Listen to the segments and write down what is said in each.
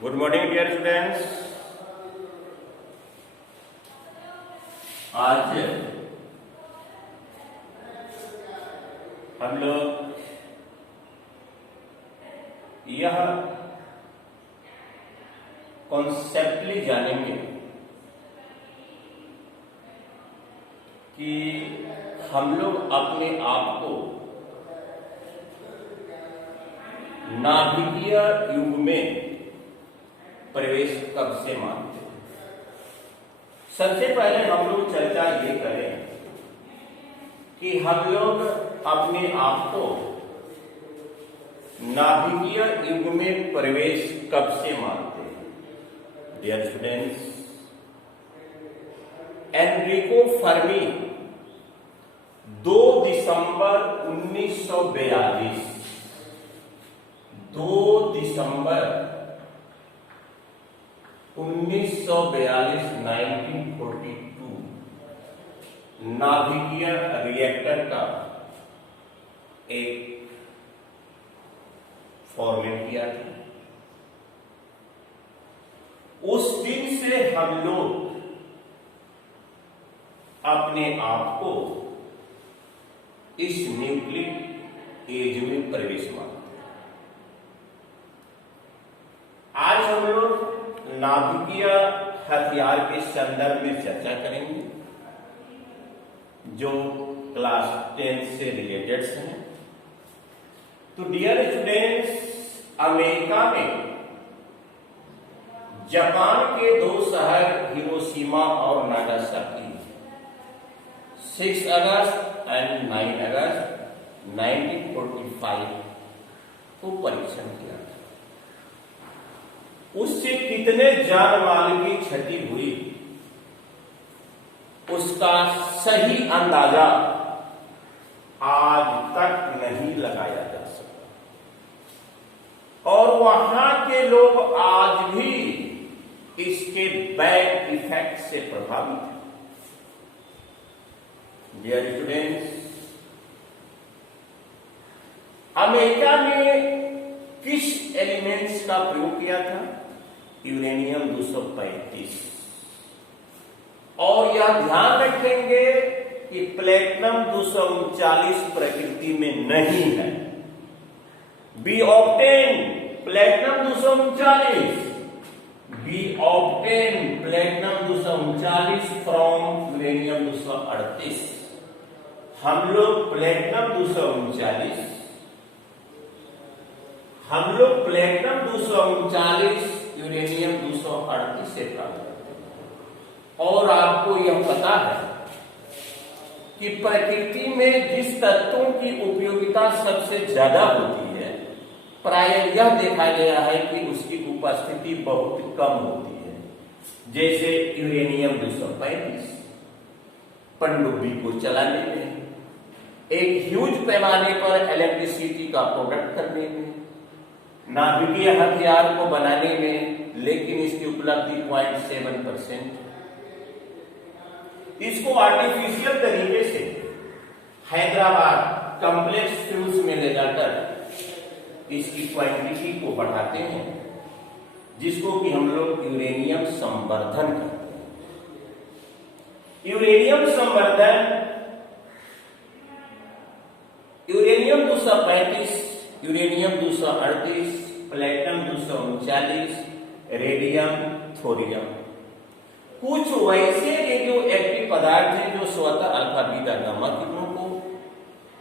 Good morning dear students. आज हम लोग यह कॉन्सेप्टली जानेंगे कि हम लोग अपने आप को नाभिकीय युग में प्रवेश कब से मानते हैं। सबसे पहले हम लोग चर्चा ये करें कि हम लोग अपने आप को नाभिकीय युग में प्रवेश कब से मानते हैं। डियर स्टूडेंट्स, एनरिको फर्मी 2 दिसंबर 1942 1942 नाभिकीय रिएक्टर का एक फॉर्मेट किया था। उस दिन से हम लोग अपने आप को इस न्यूक्लिक एज में प्रवेश मानते हैं। आज हम लोग नाभिकीय हथियार के संदर्भ में चर्चा करेंगे जो क्लास 10 से रिलेटेड हैं। तो डियर स्टूडेंट्स, अमेरिका में जापान के 2 शहर हिरोशिमा और नागासाकी 6 अगस्त एंड 9 अगस्त 1945 को परीक्षण किया था। उससे कितने जान माल की क्षति हुई उसका सही अंदाजा आज तक नहीं लगाया जा सका, और वहां के लोग आज भी इसके बैड इफेक्ट से प्रभावित हैं। डियर स्टूडेंट्स, अमेरिका में किस एलिमेंट्स का प्रयोग किया था? यूरेनियम 235। और यह ध्यान रखेंगे कि प्लेटिनम 239 प्रकृति में नहीं है। B obtain platinum 239 from uranium 238। हम लोग प्लेटिनम 239 यूरेनियम 238 से प्राप्त करते हैं। और आपको यह पता है कि प्रकृति में जिस तत्वों की उपयोगिता सबसे ज्यादा होती है, प्रायः यह देखा गया है कि उसकी उपस्थिति बहुत कम होती है। जैसे यूरेनियम 235 पनडुब्बी को चलाने में, एक ह्यूज पैमाने पर इलेक्ट्रिसिटी का प्रोडक्ट करने में, नाभिकीय हथियार को बनाने में, लेकिन इसकी उपलब्धि 0.7%। इसको आर्टिफिशियल तरीके से हैदराबाद कॉम्प्लेक्स फ्यूज में ले जाकर इसकी क्वांटिटी को बढ़ाते हैं, जिसको कि हम लोग यूरेनियम संवर्धन करते हैं। यूरेनियम संवर्धन uranium 235, uranium 238, platinum 239, radium, thorium कुछ वैसे रेडियो एक्टिव पदार्थ हैं जो स्वतः अल्फा बीटा गामा किरणों को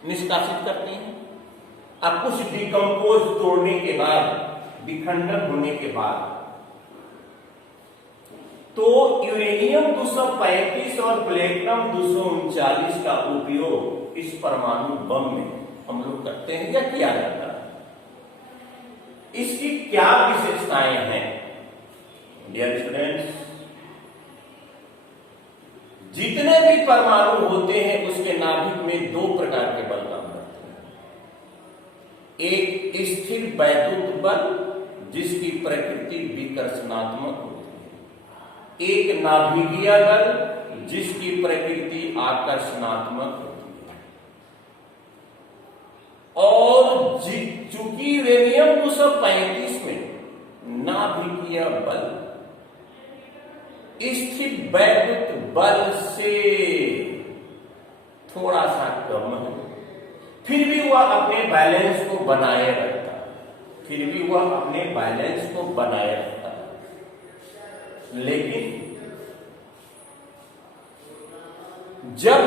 निष्कासित करते हैं। अब कुछ डिकम्पोज तोड़ने के बाद, विखंडन होने के बाद, तो यूरेनियम 235 और प्लेटिनम 239 का उपयोग इस परमाणु बम में हम लोग करते हैं या किया जाता है। इसकी क्या विशेषताएं हैं? डियर स्टूडेंट्स, जितने भी परमाणु होते हैं उसके नाभिक में 2 प्रकार के बल काम करते हैं। एक स्थिर वैद्युत बल जिसकी प्रकृति विकर्षणात्मक होती है, एक नाभिकीय बल जिसकी प्रकृति आकर्षणात्मक होती है। और चूंकि यूरेनियम 235 में ना नाभिकीय बल स्थिर वैद्युत बल से थोड़ा सा कम है, फिर भी वह अपने बैलेंस को बनाए रखता है, फिर भी वह अपने बैलेंस को बनाए रखता है। लेकिन जब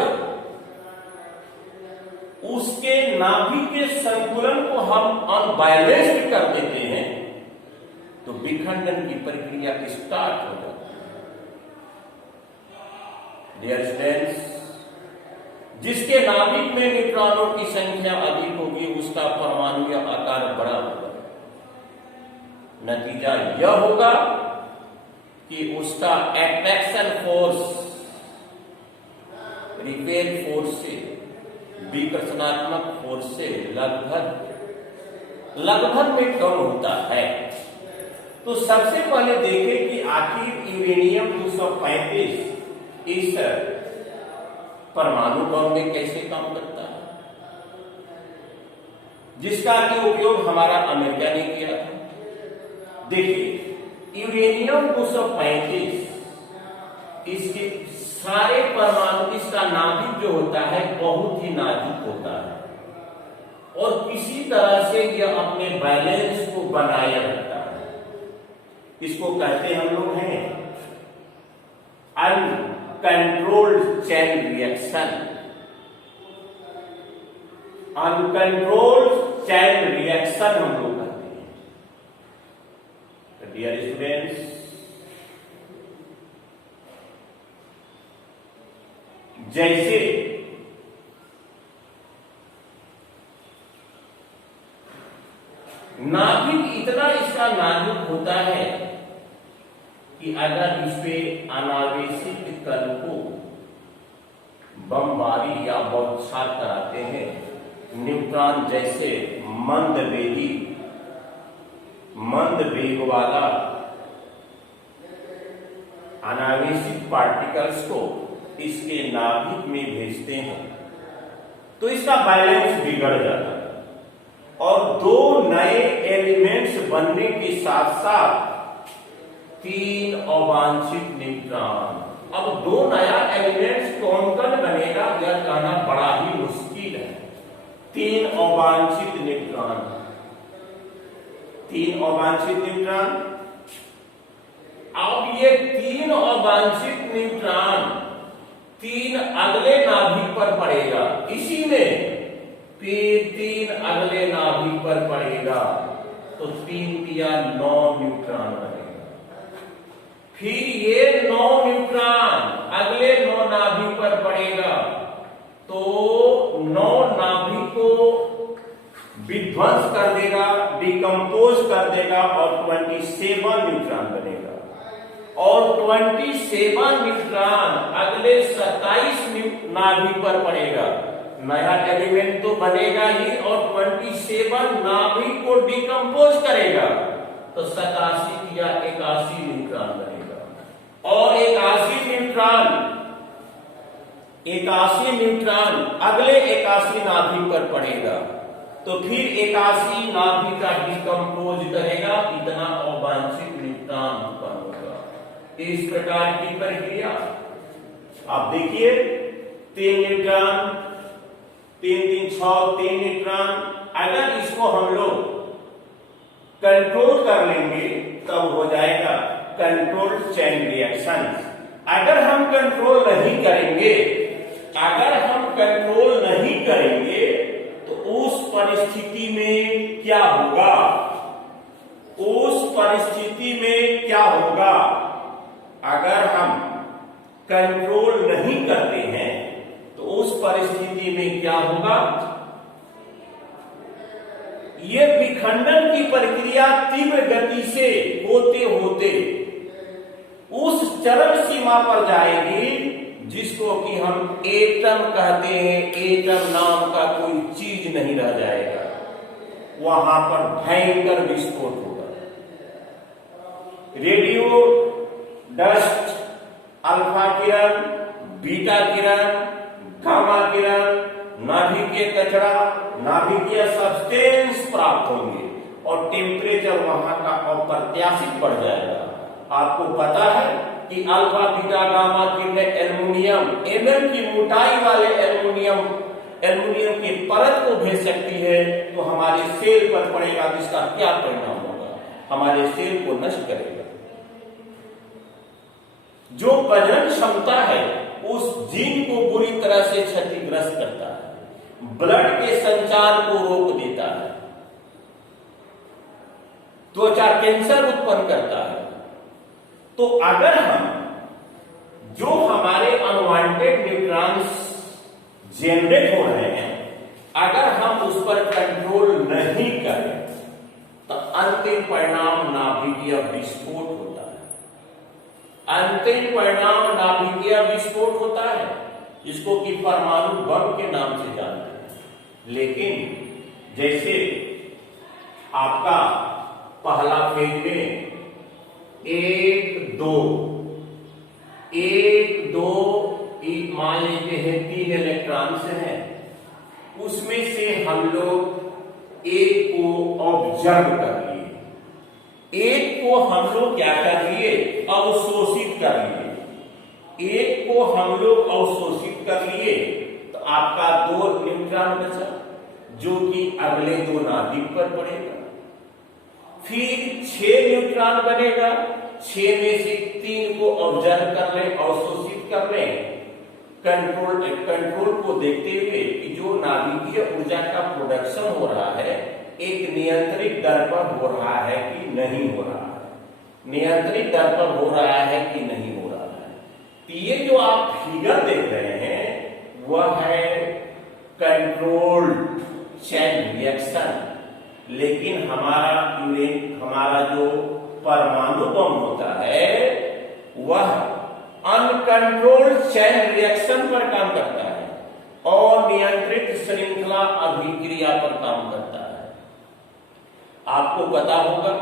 उसके नाभि के संतुलन को हम अनबैलेंस्ड कर देते हैं तो विखंडन की प्रक्रिया स्टार्ट हो जाती है। डियर स्टूडेंट्स, जिसके नाभिक में न्यूट्रॉनों की संख्या अधिक होगी उसका परमाणु या आकार बड़ा होगा। नतीजा यह होगा कि उसका अट्रैक्शन फोर्स रिपेल फोर्स से, विकर्षणात्मक फोर्स से लगभग में कम होता है। तो सबसे पहले देखें कि आखिर यूरेनियम 235 इस परमाणु बम में कैसे काम करता है, जिसका कि उपयोग हमारा अमेरिका ने किया था। देखिए, यूरेनियम 235 इसके सारे परमाणु, इसका नाभिक जो होता है बहुत ही नाजुक होता है और किसी तरह से यह अपने बैलेंस को बनाए रखता है। इसको कहते हम लोग हैं uncontrolled chain reaction. Uncontrolled chain reaction हम लोग कहते हैं। डियर स्टूडेंट्स, जैसे नाभिक इतना इसका नाजुक होता है कि अगर इस पे अनावेशित कण को बमबारी या बौछार कराते हैं, न्यूट्रॉन जैसे मंद वेग वाला अनावेशित पार्टिकल्स को इसके नाभिक में भेजते हैं तो इसका बैलेंस बिगड़ जाता है और दो नए एलिमेंट्स बनने के साथ साथ 3 अवांछित न्यूट्रॉन। अब दो नया एलिमेंट्स कौन कौन बनेगा यह कहना बड़ा ही मुश्किल है। 3 अवांछित न्यूट्रॉन, 3 अवांछित न्यूट्रॉन। अब ये 3 अवांछित न्यूट्रॉन 3 अगले नाभिक पर पड़ेगा, इसी में फिर 3 अगले नाभिक पर पड़ेगा तो 3 दिया 9 न्यूट्रॉन बनेगा। फिर ये 9 न्यूट्रॉन अगले 9 नाभिक पर पड़ेगा तो 9 नाभिक को विध्वंस कर देगा, डिकम्पोज कर देगा और 27 न्यूट्रॉन बनेगा और 27 न्यूट्रॉन अगले 27 नाभिक पर पड़ेगा। नया एलिमेंट तो बनेगा ही और 27 नाभिक को डिकम्पोज करेगा तो 87 या 81 न्यूट्रॉन बनेगा और 81 न्यूट्रॉन अगले 81 नाभिक पर पड़ेगा तो फिर 81 नाभिक का डिकम्पोज करेगा, इतना अवांछित न्यूट्रॉन उत्पन्न होगा। इस प्रकार की प्रक्रिया आप देखिए, 3 न्यूट्रॉन, 3 3 6 3 न्यूट्रॉन। अगर इसको हम लोग कंट्रोल कर लेंगे तब हो जाएगा कंट्रोल्ड चेन रिएक्शन। अगर हम कंट्रोल नहीं करेंगे, तो उस परिस्थिति में क्या होगा? अगर हम कंट्रोल नहीं करते हैं तो उस परिस्थिति में क्या होगा? ये विखंडन की प्रक्रिया तीव्र गति से होते होते उस चरम सीमा पर जाएगी जिसको कि हम एटम कहते हैं। एटम नाम का कोई चीज नहीं रह जाएगा, वहां पर भयंकर विस्फोट होगा। रेडियो डस्ट, अल्फा किरण, बीटा किरण, गामा किरण, नाभिकीय कचरा, नाभिकीय सब्सटेंस प्राप्त होंगे और टेम्परेचर वहां का अप्रत्याशित बढ़ जाएगा। आपको पता है कि अल्फा बीटा गामा किरणें एल्युमिनियम एमएम की मोटाई वाले एल्युमिनियम की परत को भेज सकती है, तो हमारे सेल पर पड़ेगा, तो इसका क्या परिणाम होगा? हमारे सेल को नष्ट करेगा। जो प्रजनन क्षमता है उस जीन को बुरी तरह से क्षतिग्रस्त करता है, ब्लड के संचार को रोक देता है, त्वचा कैंसर उत्पन्न करता है। तो अगर हम जो हमारे अनवांटेड न्यूट्रॉन्स जनरेट हो रहे हैं, अगर हम उस पर कंट्रोल नहीं करें, तो अंतिम परिणाम नाभिकीय विस्फोट होता है। अंतिम परिणाम नाभिकीय विस्फोट होता है, जिसको कि परमाणु बम के नाम से जानते हैं। लेकिन जैसे आपका पहला फेज में 1 2 मान लेते हैं 3 इलेक्ट्रॉन्स हैं, उसमें से हम लोग एक को ऑब्जर्व कर लिए, एक को हम लोग क्या कर लिए? अवशोषित कर लिए। एक को हम लोग अवशोषित कर लिए, तो आपका 2 न्यूट्रॉन बचा, जो कि अगले 2 नाभिक पर पड़ेगा। फिर 6 न्यूट्रॉन बनेगा, 6 में से 3 को ऑब्जर्व कर ले, अवशोषित कर ले। कंट्रोल को देखते हुए कि जो नाभिकीय ऊर्जा का प्रोडक्शन हो रहा है, एक नियंत्रित दर पर हो रहा है कि नहीं हो रहा है, नियंत्रित दर पर हो रहा है कि नहीं हो रहा है। तो ये जो आप फिगर देख रहे हैं, वह है कंट्रोल्ड चेन रिएक्शन। लेकिन हमारा जो परमाणु बम होता है, वह अनकंट्रोल्ड चेन रिएक्शन पर काम करता है और नियंत्रित श्रृंखला अभिक्रिया पर काम करता है। आपको पता होगा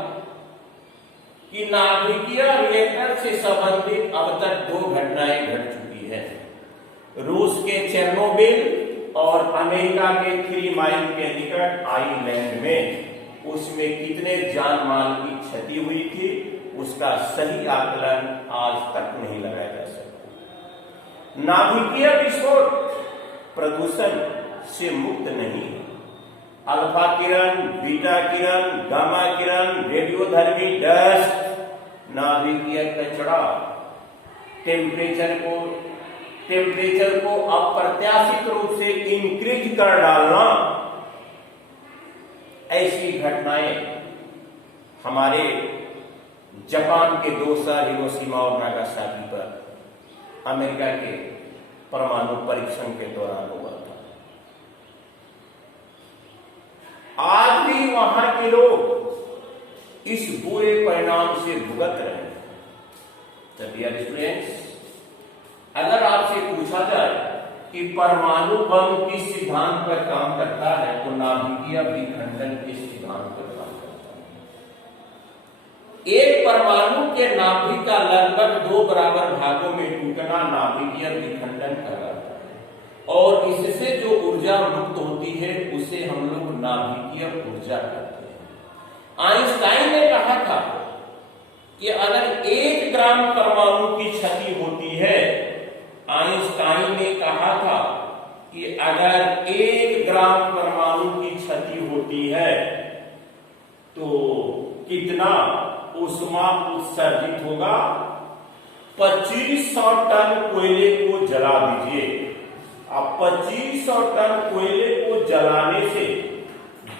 कि नाभिकीय रिएक्टर से संबंधित अब तक 2 घटनाएं घट चुकी है। रूस के चेर्नोबिल और अमेरिका के 3 माइल के निकट आइलैंड में, उसमें कितने जान माल की क्षति हुई थी, उसका सही आकलन आज तक नहीं लगाया जा सकता। नाभिकीय विस्फोट प्रदूषण से मुक्त नहीं है। अल्फा किरण, बीटा किरण, गामा किरण, रेडियोधर्मी डस्ट, नाभिकीय कचरा, टेम्परेचर को अप्रत्याशित रूप से इंक्रीज कर डालना, ऐसी घटनाएं हमारे जापान के 2 शहर हिरोशिमा और नागासाकी पर अमेरिका के परमाणु परीक्षण के दौरान हुआ था। आज भी वहां के लोग इस बुरे परिणाम से भुगत रहे हैं। डियर स्टूडेंट्स, अगर आपसे पूछा जाए कि परमाणु बम किस सिद्धांत पर काम करता है, तो नाभिकीय विखंडन किस सिद्धांत पर काम करता है। एक परमाणु के नाभिक का लगभग 2 बराबर भागों में टूटना नाभिकीय विखंडन कहलाता है, और इससे जो ऊर्जा मुक्त होती है उसे हम लोग नाभिकीय ऊर्जा कहते हैं। आइंस्टाइन ने कहा था कि अगर 1 ग्राम परमाणु की क्षति होती है, आइंस्टाइन ने कहा था कि अगर 1 ग्राम परमाणु की क्षति होती है, तो कितना ऊष्मा उत्सर्जित होगा? 2500 टन कोयले को जला दीजिए। अब 2500 टन कोयले को जलाने से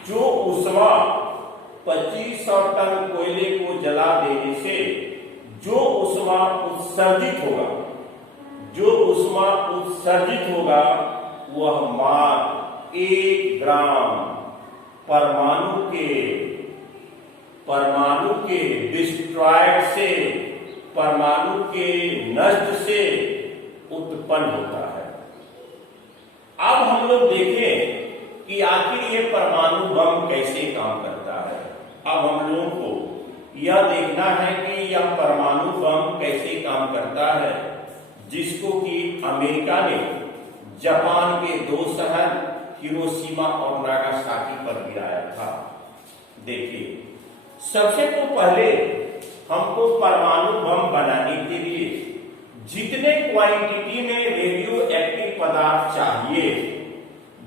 जो ऊष्मा, 2500 टन कोयले को जला देने से जो ऊष्मा उत्सर्जित होगा, वह मात्र 1 ग्राम परमाणु के डिस्ट्रॉयड से, परमाणु के नष्ट से उत्पन्न होता है। अब हम लोग देखें कि आखिर ये परमाणु बम कैसे काम करता है। अब हम लोगों को यह देखना है कि यह परमाणु बम कैसे काम करता है, जिसको कि अमेरिका ने जापान के 2 शहर हिरोशिमा और नागासाकी पर गिराया था। देखिए, सबसे तो पहले हमको परमाणु बम बनाने के लिए जितने क्वांटिटी में रेडियो एक्टिव पदार्थ चाहिए,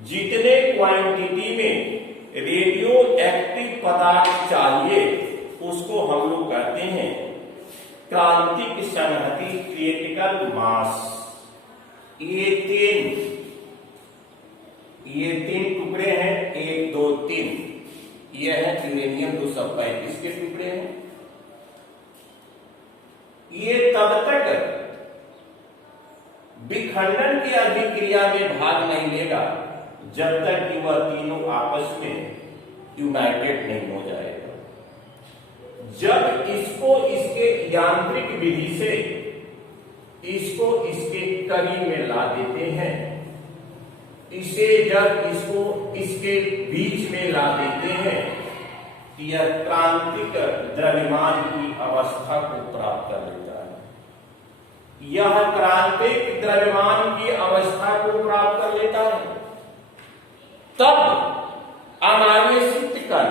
जितने क्वांटिटी में रेडियो एक्टिव पदार्थ चाहिए, उसको हम लोग कहते हैं क्रांतिक संहति, क्रिटिकल मास। ये तीन टुकड़े हैं, 1 2 3। यह है यूरेनियम 235 के टुकड़े हैं। ये तब तक विखंडन की अभिक्रिया में भाग नहीं लेगा जब तक कि वह तीनों आपस में यूनाइटेड नहीं हो जाएगा। जब इसको इसके यांत्रिक विधि से इसको इसके करी में ला देते हैं, इसे जब इसको इसके बीच में ला देते हैं, यह क्रांतिक द्रव्यमान की अवस्था को प्राप्त कर लेता है। यह क्रांतिक द्रव्यमान की अवस्था को प्राप्त कर लेता है। तब अनावेशित कण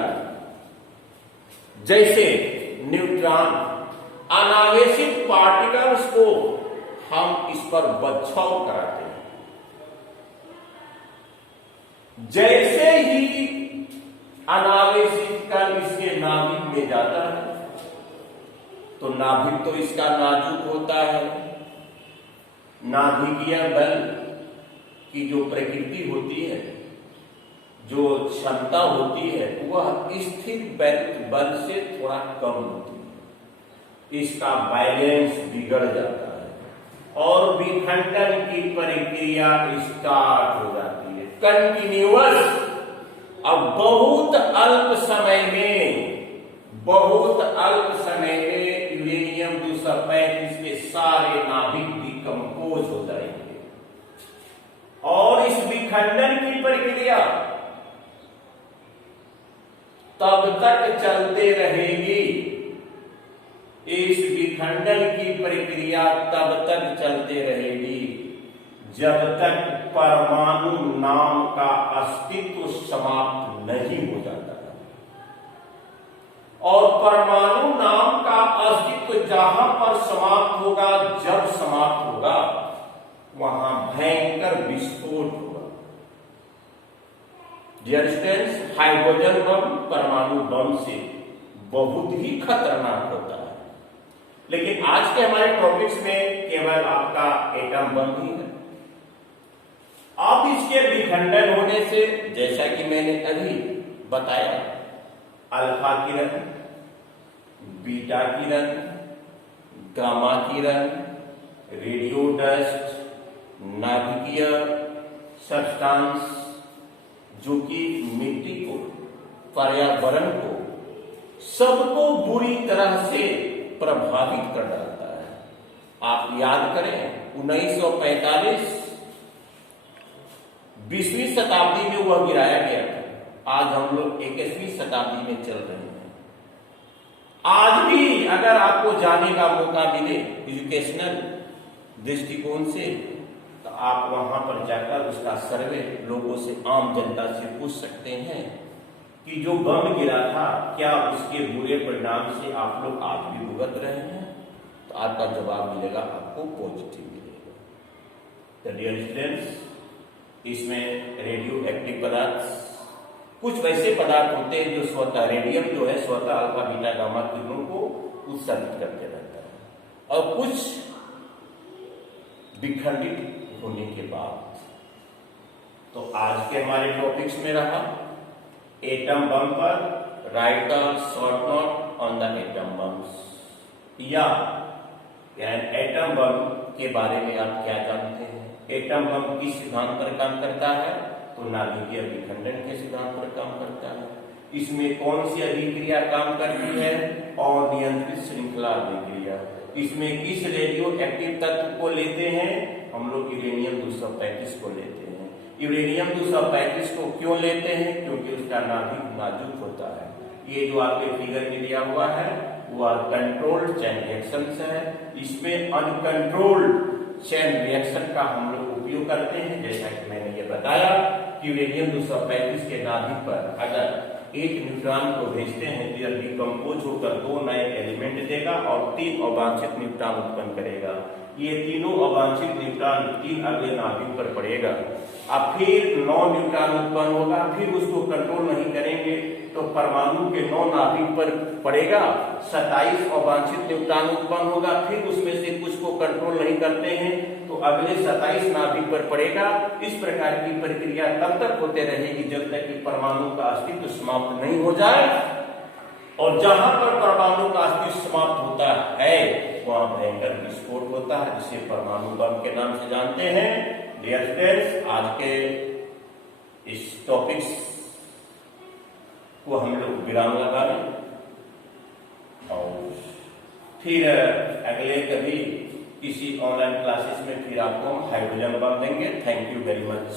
जैसे न्यूट्रॉन, अनावेशित पार्टिकल्स को हम इस पर बचाव कराते हैं। जैसे ही अनावेशित कण इसके नाभिक में जाता है, तो नाभिक तो इसका नाजुक होता है। नाभिकीय बल की जो प्रकृति होती है, जो क्षमता होती है, वह स्थिर बल से थोड़ा कम होती है। इसका बैलेंस बिगड़ जाता है और विखंडन की प्रक्रिया स्टार्ट हो जाती है कंटिन्यूअस। अब बहुत अल्प समय में यूरेनियम 235 के सारे नाभिक डिकम्पोज हो जाएंगे और इस विखंडन की प्रक्रिया तब तक चलते रहेगी। इस विखंडन की प्रक्रिया तब तक चलते रहेगी जब तक परमाणु नाम का अस्तित्व समाप्त नहीं हो जाता है। और परमाणु नाम का अस्तित्व जहां पर समाप्त होगा, जब समाप्त होगा, वहां भयंकर विस्फोट होगा। डिस्टेंस हाइड्रोजन बम परमाणु बम से बहुत ही खतरनाक होता है। लेकिन आज के हमारे टॉपिक्स में केवल आपका एटम बम ही है। अब इसके विखंडन होने से, जैसा कि मैंने अभी बताया, अल्फा किरण, बीटा किरण, गामा किरण, रेडियो डस्ट, नाभिकीय सब्सटेंस जो कि मिट्टी को, पर्यावरण को, सबको बुरी तरह से प्रभावित कर डालता है। आप याद करें 1945 20वीं शताब्दी में वह गिराया गया था। आज हम लोग 21वीं शताब्दी में चल रहे हैं। आज भी अगर आपको जाने का मौका मिले एजुकेशनल दृष्टिकोण से, तो आप वहां पर जाकर उसका सर्वे लोगों से, आम जनता से पूछ सकते हैं कि जो बम गिरा था, क्या उसके बुरे परिणाम से आप लोग आज भी भुगत रहे हैं? तो आपका जवाब मिलेगा, आपको पॉजिटिव मिलेगा। तो डियर स्टूडेंट्स, इसमें रेडियो एक्टिव पदार्थ, कुछ वैसे पदार्थ होते हैं जो स्वतः रेडियम जो है स्वतः अल्फा बीटा गामा किरणों को उत्सर्जित करते रहता है, और कुछ विखंडित होने के बाद। तो आज के हमारे टॉपिक्स में रहा एटम बम पर write a short note on the atom bombs, या एटम बम के बारे में आप क्या जानते हैं। एटम बम किस सिद्धांत पर काम करता है? तो नाभिकीय विखंडन के सिद्धांत पर काम करता है। इसमें कौन सी अभिक्रिया काम करती है? अनियंत्रित श्रृंखला अभिक्रिया। इसमें किस रेडियो एक्टिव तत्व को लेते हैं? हम लोग यूरेनियम 235 को लेते हैं। यूरेनियम 235 को क्यों लेते हैं? क्योंकि उसका नाभिक नाजुक होता है। ये जो आपके फिगर में दिया हुआ है वो कंट्रोल्ड चेन रिएक्शन है। इसमें अनकंट्रोल्ड चेन रिएक्शन का हम लोग उपयोग करते हैं। जैसा कि मैंने ये बताया कि यूरेनियम 235 के नाभिक पर अगर एक न्यूट्रॉन को भेजते हैं तो यह डिकम्पोज होकर 2 नए एलिमेंट देगा और 3 अवांछित न्यूट्रॉन उत्पन्न करेगा। ये तीनों अवांछित न्यूट्रॉन 3 अगले नाभिक पर पड़ेगा। अब फिर 9 न्यूट्रॉन उत्पन्न होगा, फिर उसको कंट्रोल नहीं करेंगे तो परमाणु के 9 नाभिक पर पड़ेगा, 27 अवांछित न्यूट्रॉन उत्पन्न होगा, फिर उसमें से कुछ को कंट्रोल नहीं करते हैं तो अगले 27 नाभिक पर पड़ेगा। इस प्रकार की प्रक्रिया तब तक होते रहेगी जब तक कि परमाणु का अस्तित्व समाप्त नहीं हो जाए, और जहां पर परमाणु का अस्तित्व समाप्त होता है वहां भयंकर विस्फोट होता है, जिसे परमाणु बम के नाम से जानते हैं। डियर स्टूडेंट्स, आज के इस टॉपिक्स को हम लोग विराम लगा लें और फिर अगले कभी किसी ऑनलाइन क्लासेस में फिर आपको हाइड्रोजन बम देंगे। Thank you very much.